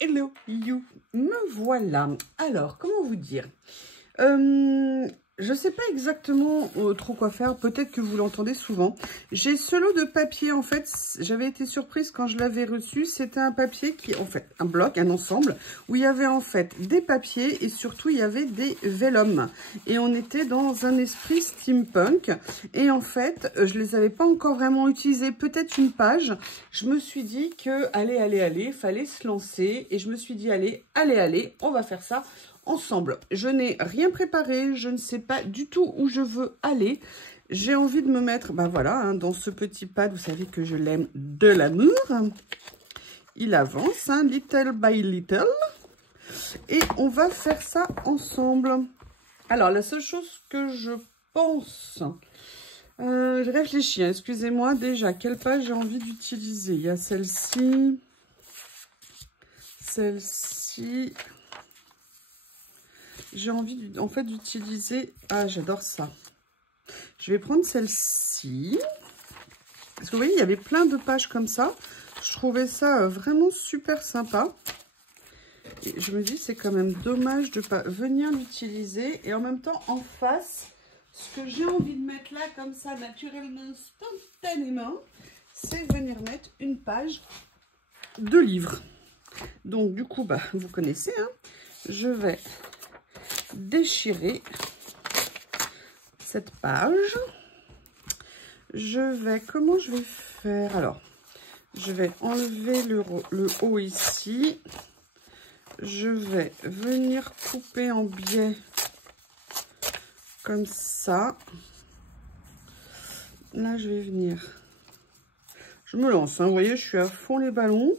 hello you, me voilà. Alors, comment vous dire, je sais pas exactement trop quoi faire, peut-être que vous l'entendez souvent. J'ai ce lot de papier, en fait, j'avais été surprise quand je l'avais reçu. C'était un papier qui, en fait, un bloc, un ensemble, où il y avait en fait des papiers et surtout il y avait des vélums. Et on était dans un esprit steampunk. Et en fait, je les avais pas encore vraiment utilisés, peut-être une page. Je me suis dit que, allez, fallait se lancer. Et je me suis dit, allez, on va faire ça ensemble. Je n'ai rien préparé, je ne sais pas du tout où je veux aller. J'ai envie de me mettre, ben voilà, hein, dans ce petit pad, vous savez que je l'aime de l'amour. Il avance, hein, little by little. Et on va faire ça ensemble. Alors, la seule chose que je pense, je réfléchis, hein, excusez-moi, déjà, quelle page j'ai envie d'utiliser? Il y a celle-ci, celle-ci. J'ai envie, en fait, d'utiliser... Ah, j'adore ça. Je vais prendre celle-ci. Parce que vous voyez, il y avait plein de pages comme ça. Je trouvais ça vraiment super sympa. Et je me dis, c'est quand même dommage de ne pas venir l'utiliser. Et en même temps, en face, ce que j'ai envie de mettre là, comme ça, naturellement, spontanément, c'est venir mettre une page de livre. Donc, du coup, bah, vous connaissez, hein, je vais déchirer cette page. Comment je vais faire? Alors, je vais enlever le haut ici. Je vais venir couper en biais comme ça. Là, je vais venir. Je me lance, hein, vous voyez, je suis à fond les ballons.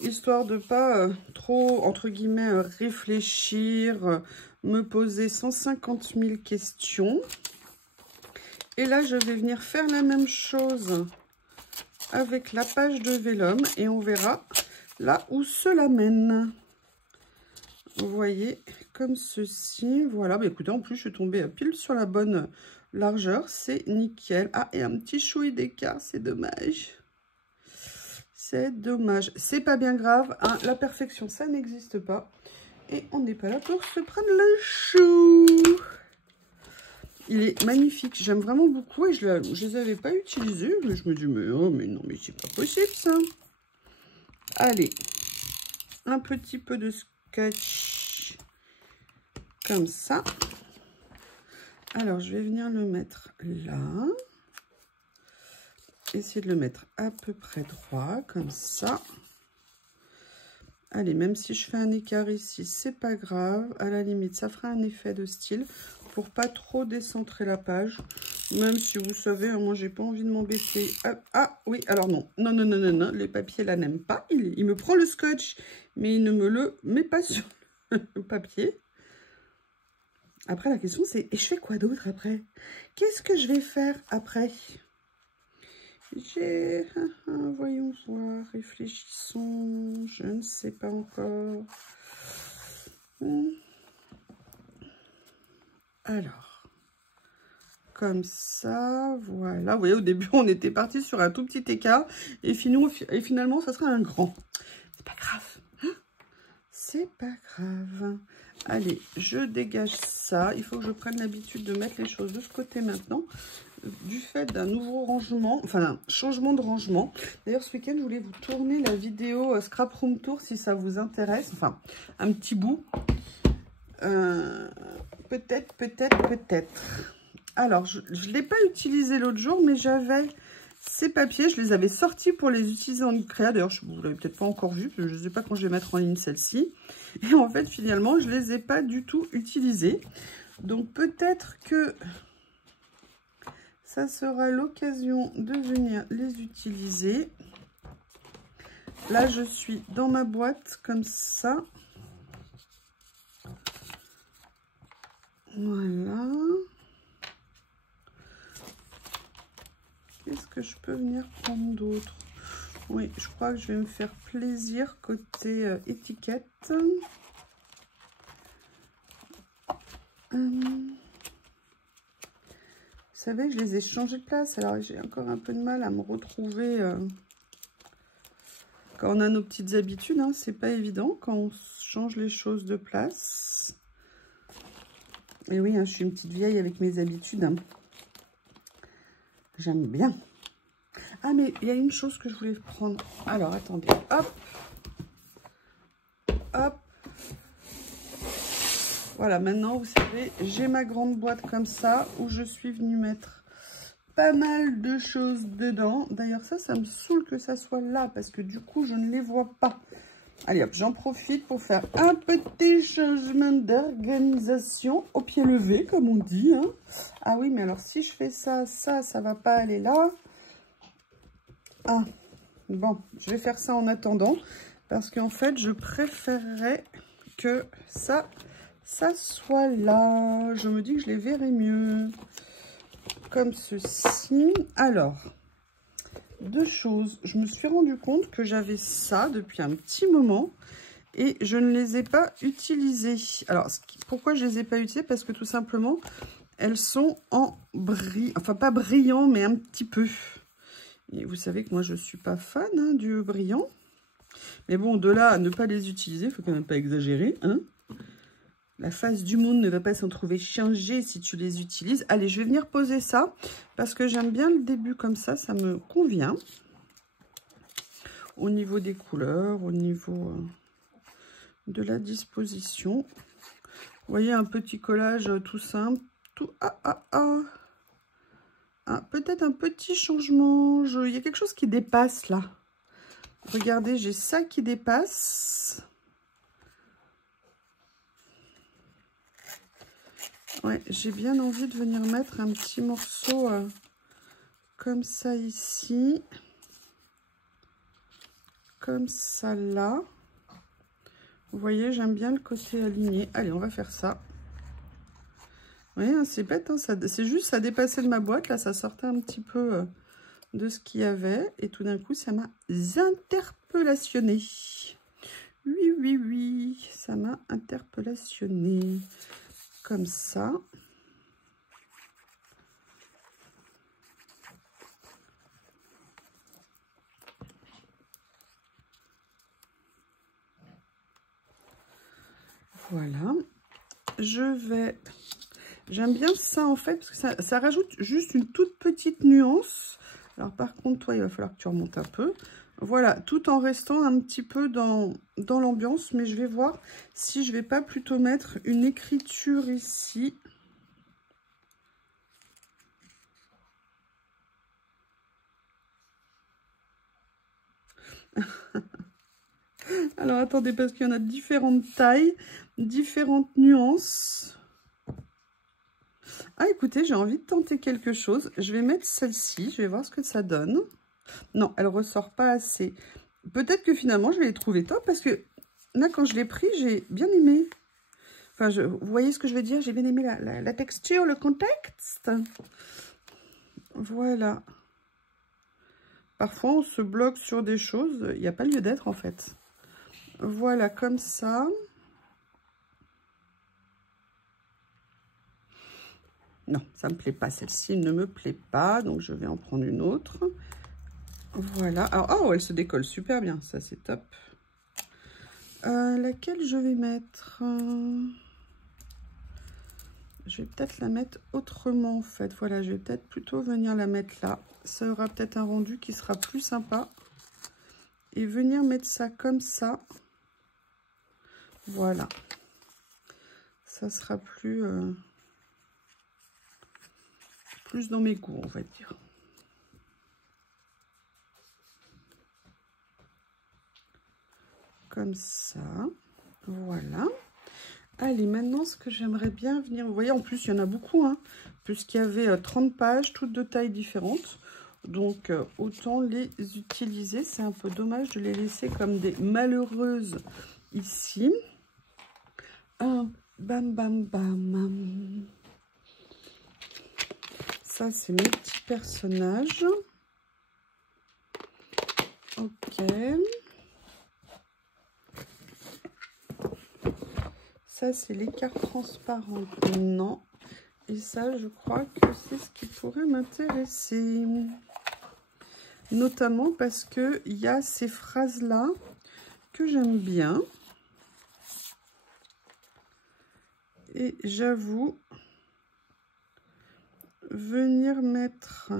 Histoire de pas trop, entre guillemets, réfléchir, me poser 150 000 questions. Et là, je vais venir faire la même chose avec la page de vélum et on verra là où cela mène. Vous voyez, comme ceci. Voilà, bah écoutez, en plus, je suis tombée pile sur la bonne largeur. C'est nickel. Ah, et un petit chouï d'écart, c'est dommage. C'est dommage. C'est pas bien grave, hein. La perfection, ça n'existe pas. Et on n'est pas là pour se prendre le chou. Il est magnifique, j'aime vraiment beaucoup et je les avais pas utilisés. Mais je me dis, mais oh, mais non, mais c'est pas possible ça. Allez, un petit peu de sketch comme ça. Alors, je vais venir le mettre là. Essayer de le mettre à peu près droit, comme ça. Allez, même si je fais un écart ici, c'est pas grave. À la limite, ça fera un effet de style pour pas trop décentrer la page. Même si vous savez, moi, j'ai pas envie de m'embêter. Ah, oui, alors non. Non. Les papiers, là, n'aiment pas. Il me prend le scotch, mais il ne me le met pas sur le papier. Après, la question, c'est, et je fais quoi d'autre après? Qu'est-ce que je vais faire après? Voyons voir, réfléchissons, je ne sais pas encore. Alors, comme ça, voilà. Vous voyez, au début, on était parti sur un tout petit écart. Et finalement, ça sera un grand. C'est pas grave. Hein, c'est pas grave. Allez, je dégage ça. Il faut que je prenne l'habitude de mettre les choses de ce côté maintenant. Du fait d'un nouveau rangement, enfin un changement de rangement. D'ailleurs, ce week-end, je voulais vous tourner la vidéo Scrap Room Tour si ça vous intéresse. Enfin, un petit bout. Peut-être. Alors, je ne l'ai pas utilisé l'autre jour, mais j'avais ces papiers. Je les avais sortis pour les utiliser en Icrea. D'ailleurs, vous ne l'avez peut-être pas encore vu, parce que je ne sais pas quand je vais mettre en ligne celle-ci. Et en fait, finalement, je ne les ai pas du tout utilisés. Donc, peut-être que ça sera l'occasion de venir les utiliser. Là, je suis dans ma boîte comme ça. Voilà. Qu'est-ce que je peux venir prendre d'autre? Oui, je crois que je vais me faire plaisir côté étiquette. Vous savez que je les ai changés de place, alors j'ai encore un peu de mal à me retrouver Quand on a nos petites habitudes, hein, c'est pas évident quand on change les choses de place. Et oui, hein, je suis une petite vieille avec mes habitudes. Hein. J'aime bien. Ah, mais il y a une chose que je voulais prendre. Alors, attendez. Hop. Hop. Voilà, maintenant, vous savez, j'ai ma grande boîte comme ça, où je suis venue mettre pas mal de choses dedans. D'ailleurs, ça me saoule que ça soit là, parce que du coup, je ne les vois pas. Allez, hop, j'en profite pour faire un petit changement d'organisation au pied levé, comme on dit. Hein. Ah oui, mais alors, si je fais ça, ça va pas aller là. Ah, bon, je vais faire ça en attendant, parce qu'en fait, je préférerais que ça soit là. Je me dis que je les verrai mieux. Comme ceci. Alors, deux choses. Je me suis rendu compte que j'avais ça depuis un petit moment et je ne les ai pas utilisées. Alors, pourquoi je les ai pas utilisées? Parce que tout simplement, elles sont en brillant. Enfin, pas brillant, mais un petit peu. Et vous savez que moi, je ne suis pas fan hein, du brillant. Mais bon, de là à ne pas les utiliser, il ne faut quand même pas exagérer. Hein. La face du monde ne va pas s'en trouver changée si tu les utilises. Allez, je vais venir poser ça parce que j'aime bien le début comme ça me convient. Au niveau des couleurs, au niveau de la disposition. Vous voyez, un petit collage tout simple. Tout... peut-être un petit changement. Il y a quelque chose qui dépasse là. Regardez, j'ai ça qui dépasse. Ouais, j'ai bien envie de venir mettre un petit morceau comme ça ici. Comme ça là. Vous voyez, j'aime bien le côté aligné. Allez, on va faire ça. Vous voyez, hein, c'est bête, hein, c'est juste, ça dépassait de ma boîte. Là, ça sortait un petit peu de ce qu'il y avait. Et tout d'un coup, ça m'a interpellationné. Oui, oui, oui, ça m'a interpellationné. Comme ça. Voilà. J'aime bien ça en fait, parce que ça rajoute juste une toute petite nuance. Alors par contre, toi, il va falloir que tu remontes un peu. Voilà, tout en restant un petit peu dans l'ambiance. Mais je vais voir si je vais pas plutôt mettre une écriture ici. Alors attendez, parce qu'il y en a différentes tailles, différentes nuances. Ah, écoutez, j'ai envie de tenter quelque chose. Je vais mettre celle-ci, je vais voir ce que ça donne. Non, elle ressort pas assez. Peut-être que finalement, je vais les trouver top, parce que là, quand je l'ai pris, j'ai bien aimé. Enfin, vous voyez ce que je veux dire? J'ai bien aimé la texture, le contexte. Voilà. Parfois, on se bloque sur des choses, il n'y a pas lieu d'être, en fait. Voilà, comme ça. Non, ça ne me plaît pas. Celle-ci ne me plaît pas. Donc, je vais en prendre une autre. Voilà. Alors, oh, elle se décolle super bien. Ça, c'est top. Laquelle je vais mettre? Je vais peut-être la mettre autrement, en fait. Voilà, je vais peut-être plutôt venir la mettre là. Ça aura peut-être un rendu qui sera plus sympa. Et venir mettre ça comme ça. Voilà. Ça sera plus dans mes goûts, on va dire. Comme ça. Voilà. Allez, maintenant, ce que j'aimerais bien venir... Vous voyez, en plus, il y en a beaucoup, hein, puisqu'il y avait 30 pages, toutes de tailles différentes. Donc, autant les utiliser. C'est un peu dommage de les laisser comme des malheureuses ici. Bam, bam, bam. Ça, c'est mes petits personnages. Ok. Ça, c'est les cartes transparentes. Non. Et ça, je crois que c'est ce qui pourrait m'intéresser. notamment parce qu'il y a ces phrases-là que j'aime bien. Et j'avoue, venir mettre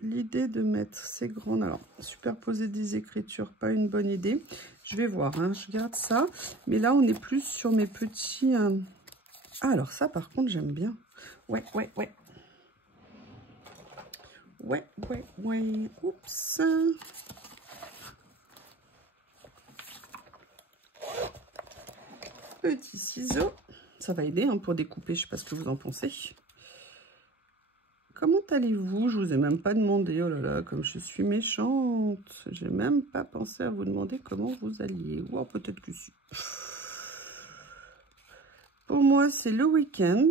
l'idée de mettre ces grandes, alors superposer des écritures, pas une bonne idée. Je vais voir, hein, je garde ça. Mais là, on est plus sur mes petits... Ah, alors ça, par contre, j'aime bien. Ouais. Oups. Petit ciseau. Ça va aider hein, pour découper, je ne sais pas ce que vous en pensez. Comment allez-vous? Je vous ai même pas demandé. Oh là là, comme je suis méchante. J'ai même pas pensé à vous demander comment vous alliez. Ou peut-être que si. Pour moi, c'est le week-end.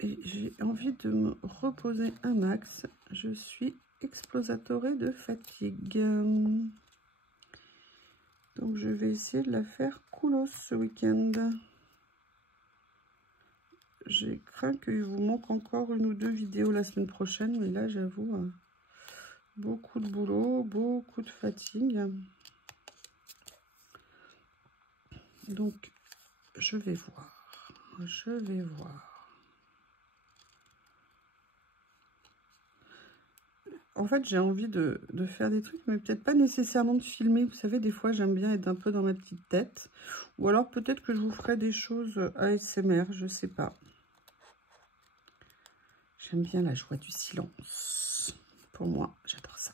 Et j'ai envie de me reposer un max. Je suis explosatorée de fatigue. Donc, je vais essayer de la faire coolos ce week-end. J'ai craint qu'il vous manque encore une ou deux vidéos la semaine prochaine. Mais là, j'avoue, beaucoup de boulot, beaucoup de fatigue. Donc, je vais voir. En fait, j'ai envie de faire des trucs, mais peut-être pas nécessairement de filmer. Vous savez, des fois, j'aime bien être un peu dans ma petite tête. Ou alors, peut-être que je vous ferai des choses ASMR, je sais pas. J'aime bien la joie du silence. Pour moi, j'adore ça.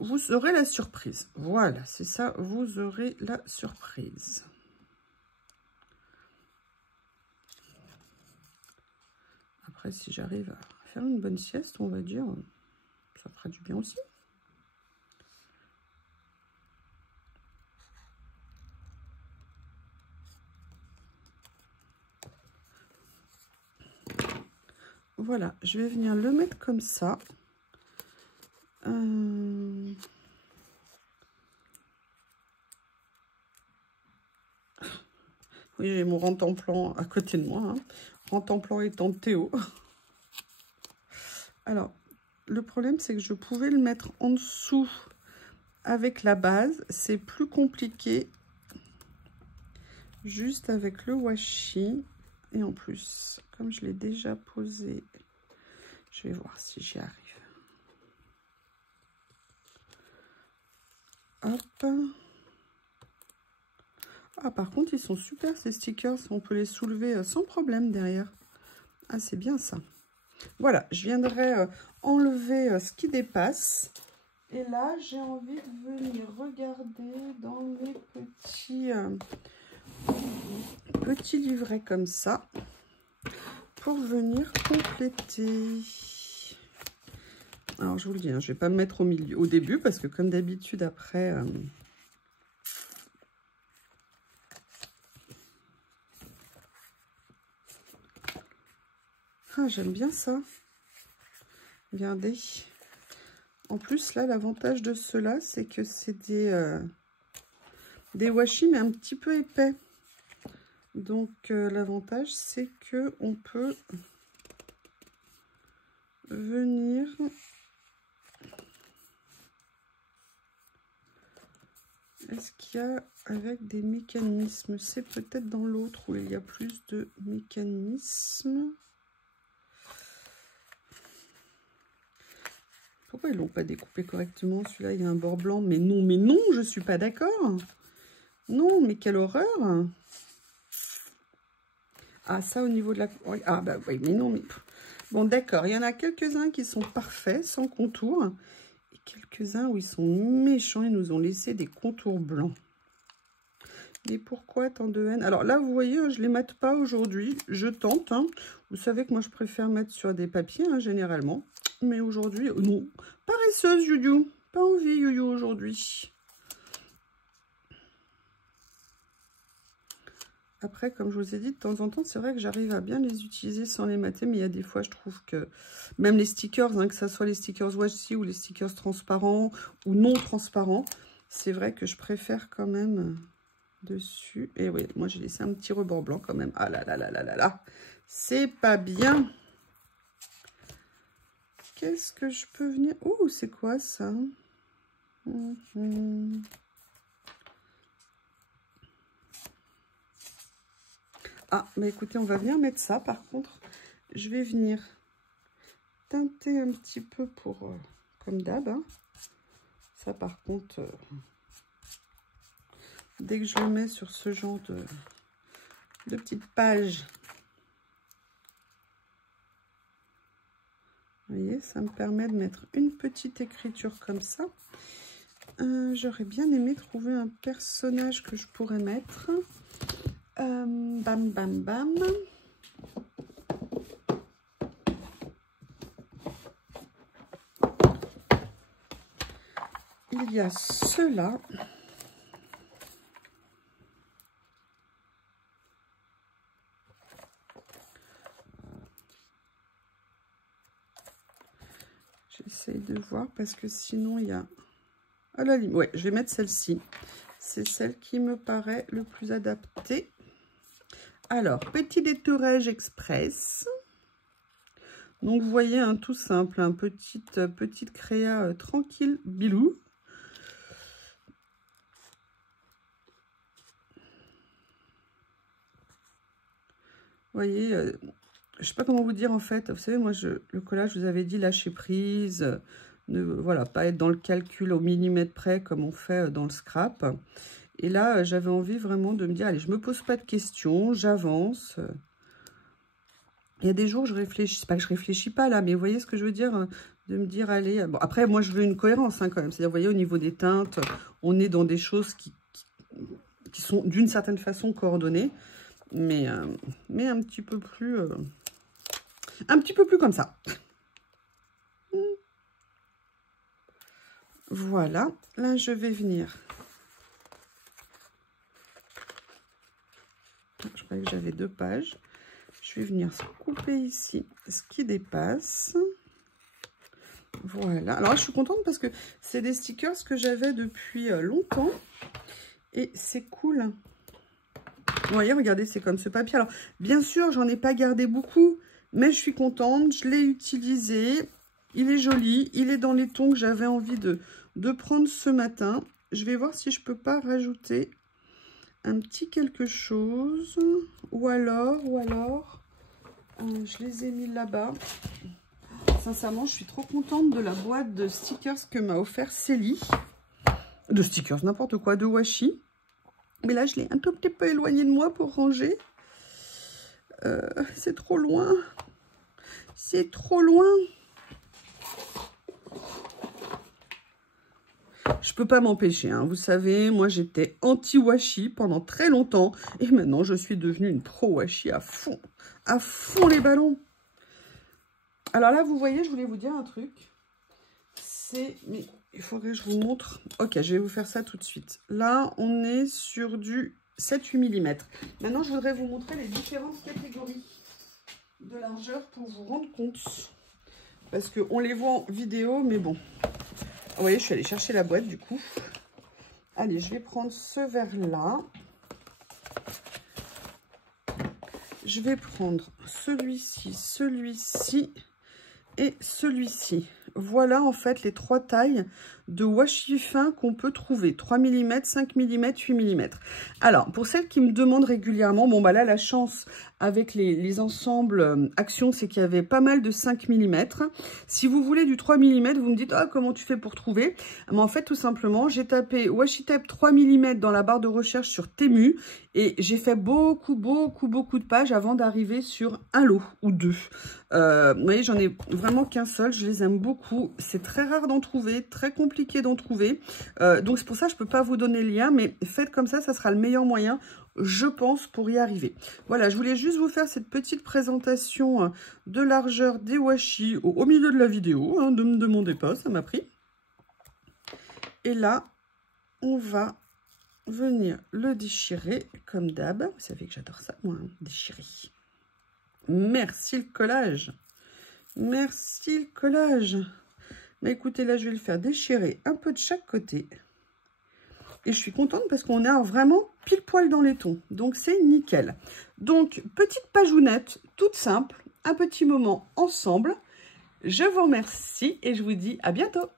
Vous aurez la surprise. Voilà, c'est ça, vous aurez la surprise. Après, si j'arrive à faire une bonne sieste, on va dire, ça fera du bien aussi. Voilà, je vais venir le mettre comme ça. Oui, j'ai mon rentemplant à côté de moi. Hein. Rentemplant étant Théo. Alors, le problème, c'est que je pouvais le mettre en dessous avec la base. C'est plus compliqué. Juste avec le washi. Et en plus, comme je l'ai déjà posé, je vais voir si j'y arrive. Hop. Ah, par contre, ils sont super, ces stickers. On peut les soulever sans problème derrière. Ah, c'est bien ça. Voilà, je viendrai enlever ce qui dépasse. Et là, j'ai envie de venir regarder dans mes petits livrets comme ça. Pour venir compléter. Alors, je vous le dis, hein, je ne vais pas me mettre au milieu, au début, parce que comme d'habitude, après... Ah, j'aime bien ça. Regardez. En plus, là, l'avantage de ceux-là, c'est que c'est des washi, mais un petit peu épais. Donc, l'avantage, c'est que on peut venir... Est-ce qu'il y a avec des mécanismes? C'est peut-être dans l'autre où il y a plus de mécanismes. Pourquoi ils ne l'ont pas découpé correctement? Celui-là, il y a un bord blanc. Mais non, je ne suis pas d'accord. Non, mais quelle horreur! Ah, ça au niveau de la... Ah, bah oui, mais non, mais... Bon, d'accord, il y en a quelques-uns qui sont parfaits, sans contour. Et quelques-uns où ils sont méchants, ils nous ont laissé des contours blancs. Mais pourquoi tant de haine? Alors là, vous voyez, je ne les mate pas aujourd'hui. Je tente. Hein. Vous savez que moi, je préfère mettre sur des papiers, hein, généralement. Mais aujourd'hui, non. Paresseuse, Youyou. Pas envie, Youyou, aujourd'hui. Après, comme je vous ai dit, de temps en temps, c'est vrai que j'arrive à bien les utiliser sans les mater. Mais il y a des fois, je trouve que même les stickers, hein, que ce soit les stickers washi ou les stickers transparents ou non transparents, c'est vrai que je préfère quand même dessus. Et oui, moi j'ai laissé un petit rebord blanc quand même. Ah là là là là là là. C'est pas bien. Qu'est-ce que je peux venir... Oh, c'est quoi ça? Ah, bah écoutez, on va venir mettre ça. Par contre, je vais venir teinter un petit peu pour... comme d'hab. Hein. Ça, par contre, dès que je le mets sur ce genre de petites pages, vous voyez, ça me permet de mettre une petite écriture comme ça. J'aurais bien aimé trouver un personnage que je pourrais mettre. Bam, bam, bam. Il y a ceux-là. J'essaye de voir parce que sinon il y a... à la limite, ouais, je vais mettre celle-ci. C'est celle qui me paraît le plus adaptée. Alors, petit détourage express. Donc, vous voyez, un tout simple, un petite créa tranquille, bilou. Vous voyez, je sais pas comment vous dire en fait. Vous savez, moi, le collage, je vous avais dit lâcher prise. Ne, voilà, pas être dans le calcul au millimètre près comme on fait dans le scrap. Et là, j'avais envie vraiment de me dire, allez, je me pose pas de questions, j'avance. Il y a des jours, je réfléchis, c'est pas que je réfléchis pas là, mais vous voyez ce que je veux dire, de me dire, allez, bon, après, moi, je veux une cohérence hein, quand même. C'est-à-dire, vous voyez, au niveau des teintes, on est dans des choses qui sont d'une certaine façon coordonnées, mais un petit peu plus comme ça. Voilà, là, je vais venir. Je croyais que j'avais 2 pages. Je vais venir couper ici ce qui dépasse. Voilà. Alors là, je suis contente parce que c'est des stickers que j'avais depuis longtemps. Et c'est cool. Vous voyez, regardez, c'est comme ce papier. Alors, bien sûr, j'en ai pas gardé beaucoup, mais je suis contente. Je l'ai utilisé. Il est joli. Il est dans les tons que j'avais envie de prendre ce matin. Je vais voir si je peux pas rajouter un petit quelque chose. Ou alors, je les ai mis là-bas. Sincèrement, je suis trop contente de la boîte de stickers que m'a offert Célie. De stickers, n'importe quoi, de washi. Mais là, je l'ai un tout petit peu éloigné de moi pour ranger. C'est trop loin. C'est trop loin. Je peux pas m'empêcher, hein. Vous savez, moi, j'étais anti-washi pendant très longtemps. Et maintenant, je suis devenue une pro-washi à fond. À fond les ballons. Alors là, vous voyez, je voulais vous dire un truc. C'est... Mais il faudrait que je vous montre. Ok, je vais vous faire ça tout de suite. Là, on est sur du 7-8 mm. Maintenant, je voudrais vous montrer les différentes catégories de largeur pour vous rendre compte. Parce qu'on les voit en vidéo, mais bon. Vous voyez, je suis allée chercher la boîte, du coup. Allez, je vais prendre ce verre-là. Je vais prendre celui-ci, celui-ci et celui-ci. Voilà en fait les 3 tailles de washi fin qu'on peut trouver. 3 mm, 5 mm, 8 mm. Alors, pour celles qui me demandent régulièrement, bon bah là la chance avec les ensembles Action, c'est qu'il y avait pas mal de 5 mm. Si vous voulez du 3 mm, vous me dites, ah, comment tu fais pour trouver? Mais en fait, tout simplement, j'ai tapé washi tape 3 mm dans la barre de recherche sur Temu et j'ai fait beaucoup de pages avant d'arriver sur un lot ou 2. Vous voyez, j'en ai vraiment qu'un seul, je les aime beaucoup. C'est très rare d'en trouver, très compliqué d'en trouver. Donc c'est pour ça que je ne peux pas vous donner le lien, mais faites comme ça sera le meilleur moyen, je pense, pour y arriver. Voilà, je voulais juste vous faire cette petite présentation de largeur des washi au milieu de la vidéo. Hein, ne me demandez pas, ça m'a pris. Et là, on va venir le déchirer comme d'hab. Vous savez que j'adore ça, moi, hein, déchirer. Merci le collage. Merci le collage. Mais écoutez, là, je vais le faire déchirer un peu de chaque côté. Et je suis contente parce qu'on est vraiment pile poil dans les tons. Donc, c'est nickel. Donc, petite pageounette toute simple. Un petit moment ensemble. Je vous remercie et je vous dis à bientôt.